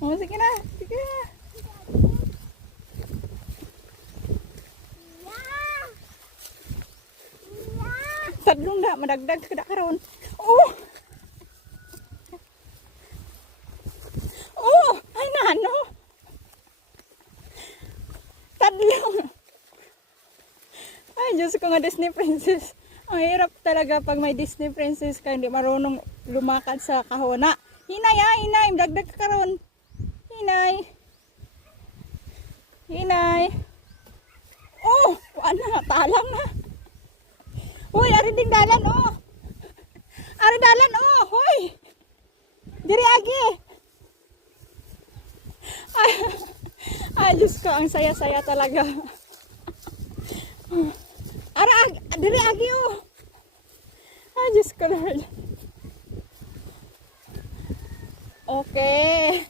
Oh, sige na. Sige na. Tadlong na, madagdag ka na karon. Oh! Oh! Ay, nano! Tadlong! Ay, Diyos ko nga, Disney Princess. Ang hirap talaga pag may Disney Princess ka, hindi marunong lumakad sa kahona. Hinay ha, hinay! Madagdag ka karon. Hinay! Hinay! Oh! Wala na, talang na. Uy, ari ding dalan, oh! Ari dalan, oh! Hoy! Diri agi! Ay, Diyos ko, ang saya-saya talaga. Diri agi, oh! Ay, Diyos ko, Lord. Okay.